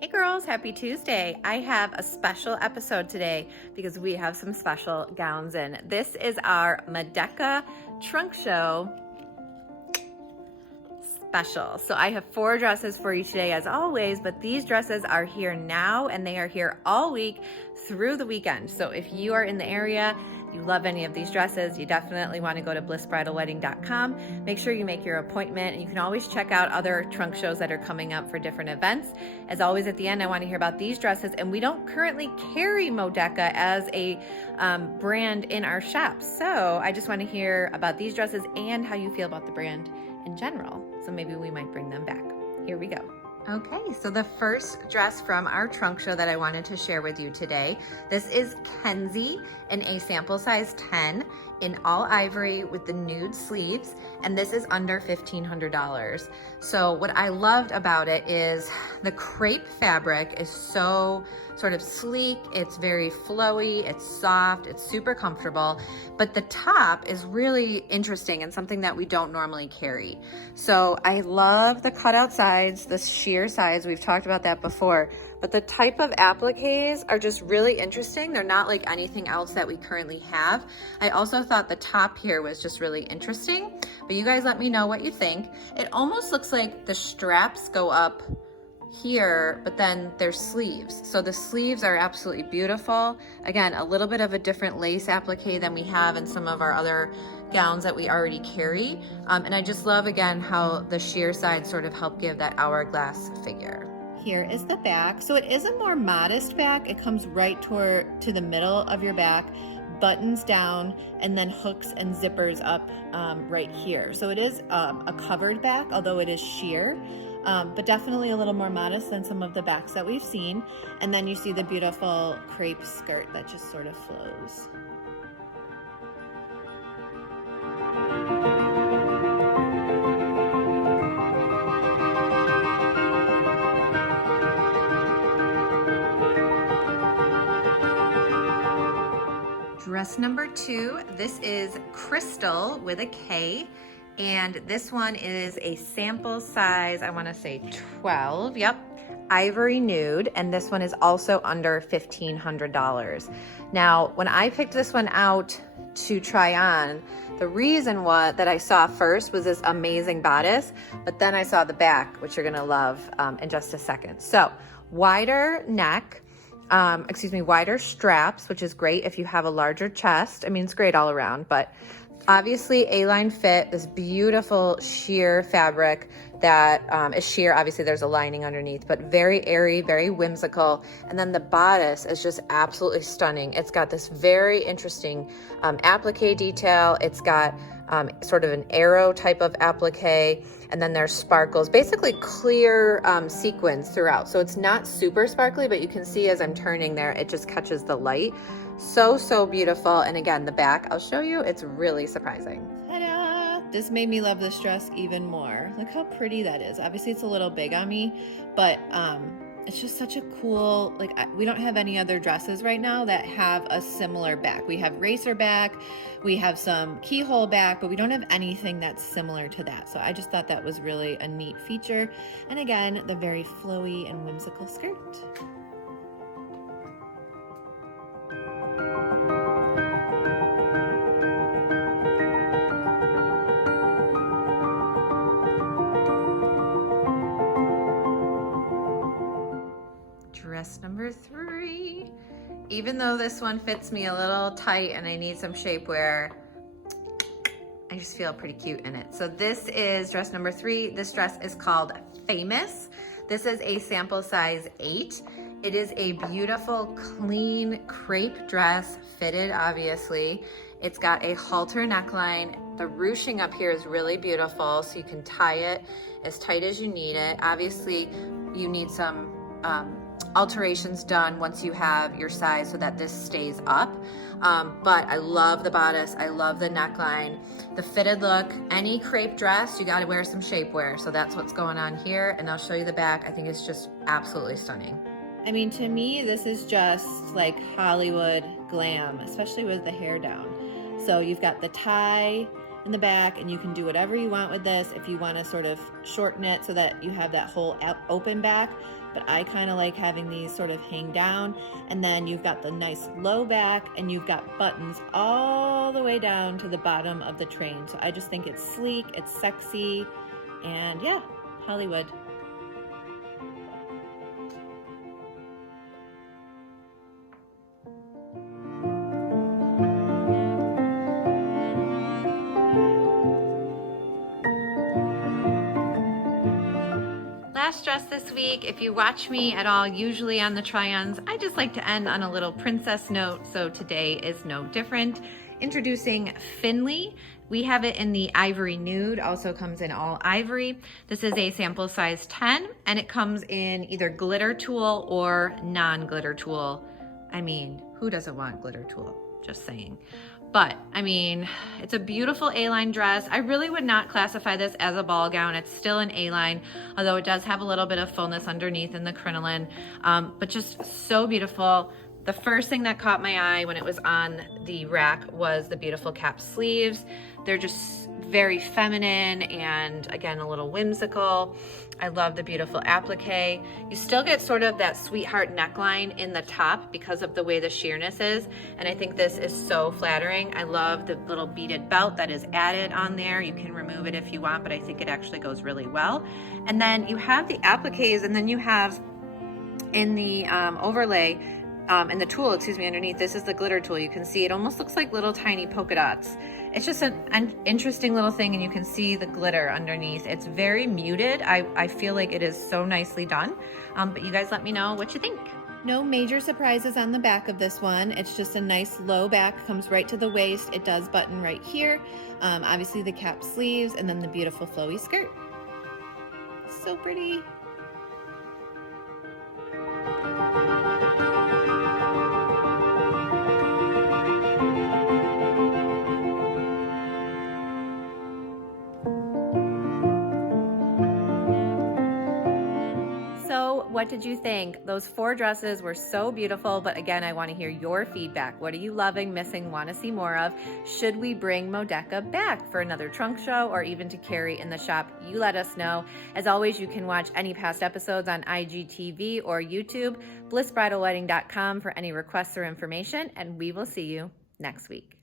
Hey girls, happy Tuesday. I have a special episode today because we have some special gowns in. This is our Medeka trunk show special. So I have 4 dresses for you today as always, but these dresses are here now and they are here all week through the weekend. So if you are in the area, you love any of these dresses, you definitely want to go to blissbridalwedding.com. Make sure you make your appointment, and you can always check out other trunk shows that are coming up for different events. As always, at the end, I want to hear about these dresses, and we don't currently carry Medeka as a brand in our shop. So I just want to hear about these dresses and how you feel about the brand in general. So maybe we might bring them back. Here we go. Okay, so the first dress from our trunk show that I wanted to share with you today, this is Kenzie in a sample size 10 in all ivory with the nude sleeves, and this is under $1,500. So what I loved about it is the crepe fabric is so sort of sleek, it's very flowy, it's soft, it's super comfortable, but the top is really interesting and something that we don't normally carry. So I love the cutout sides, the sheer sides, we've talked about that before, but the type of appliques are just really interesting. They're not like anything else that we currently have. I also thought the top here was just really interesting, but you guys let me know what you think. It almost looks like the straps go up here, but then there's sleeves. So the sleeves are absolutely beautiful. Again, a little bit of a different lace applique than we have in some of our other gowns that we already carry. And I just love, again, how the sheer sides sort of help give that hourglass figure. Here is the back. So it is a more modest back. It comes right to the middle of your back, buttons down, and then hooks and zippers up right here. So it is a covered back, although it is sheer, but definitely a little more modest than some of the backs that we've seen. And then you see the beautiful crepe skirt that just sort of flows. Dress number 2, this is Crystal with a K, and this one is a sample size, I want to say 12, yep, ivory nude, and this one is also under $1,500. Now, when I picked this one out to try on, the reason that I saw first was this amazing bodice, but then I saw the back, which you're gonna love in just a second. So, wider neck, wider straps, which is great if you have a larger chest. I mean, it's great all around, but obviously A-line fit, this beautiful sheer fabric that is sheer. Obviously there's a lining underneath, but very airy, very whimsical. And then the bodice is just absolutely stunning. It's got this very interesting applique detail. It's got sort of an arrow type of applique, and then there's sparkles, basically clear sequins throughout. So it's not super sparkly, but you can see as I'm turning there, it just catches the light. So beautiful. And again, the back, I'll show you, it's really surprising. Ta-da! This made me love this dress even more. Look how pretty that is. Obviously it's a little big on me, but it's just such a cool, like, we don't have any other dresses right now that have a similar back. We have racer back, we have some keyhole back, but we don't have anything that's similar to that. So I just thought that was really a neat feature. And again, the very flowy and whimsical skirt. Dress number 3. Even though this one fits me a little tight and I need some shapewear, I just feel pretty cute in it. So this is dress number 3. This dress is called Famous. This is a sample size 8. It is a beautiful, clean crepe dress, fitted obviously. It's got a halter neckline. The ruching up here is really beautiful, so you can tie it as tight as you need it. Obviously, you need some alterations done once you have your size so that this stays up. But I love the bodice, I love the neckline, the fitted look. Any crepe dress, you gotta wear some shapewear. So that's what's going on here, and I'll show you the back. I think it's just absolutely stunning. I mean, to me, this is just like Hollywood glam, especially with the hair down. So you've got the tie in the back, and you can do whatever you want with this. If you want to sort of shorten it so that you have that whole open back, but I kind of like having these sort of hang down, and then you've got the nice low back, and you've got buttons all the way down to the bottom of the train. So I just think it's sleek, it's sexy, and yeah, Hollywood. Last dress this week. If you watch me at all, usually on the try-ons, I just like to end on a little princess note, so today is no different. Introducing Finley. We have it in the ivory nude, also comes in all ivory. This is a sample size 10, and it comes in either glitter tulle or non-glitter tulle. I mean, who doesn't want glitter tulle? Just saying. But I mean, it's a beautiful A-line dress. I really would not classify this as a ball gown. It's still an A-line, although it does have a little bit of fullness underneath in the crinoline, but just so beautiful. The first thing that caught my eye when it was on the rack was the beautiful cap sleeves. They're just very feminine and again, a little whimsical. I love the beautiful applique. You still get sort of that sweetheart neckline in the top because of the way the sheerness is. And I think this is so flattering. I love the little beaded belt that is added on there. You can remove it if you want, but I think it actually goes really well. And then you have the appliques, and then you have in the overlay, and the tulle, excuse me, underneath, this is the glitter tulle. You can see it almost looks like little tiny polka dots. It's just an interesting little thing, and you can see the glitter underneath. It's very muted. I feel like it is so nicely done, but you guys let me know what you think. No major surprises on the back of this one. It's just a nice low back, comes right to the waist. It does button right here. Obviously the cap sleeves, and then the beautiful flowy skirt. So pretty. What did you think? Those 4 dresses were so beautiful, but again, I want to hear your feedback. What are you loving, missing, want to see more of? Should we bring Modeka back for another trunk show or even to carry in the shop? You let us know. As always, you can watch any past episodes on IGTV or YouTube, blissbridalwedding.com for any requests or information, and we will see you next week.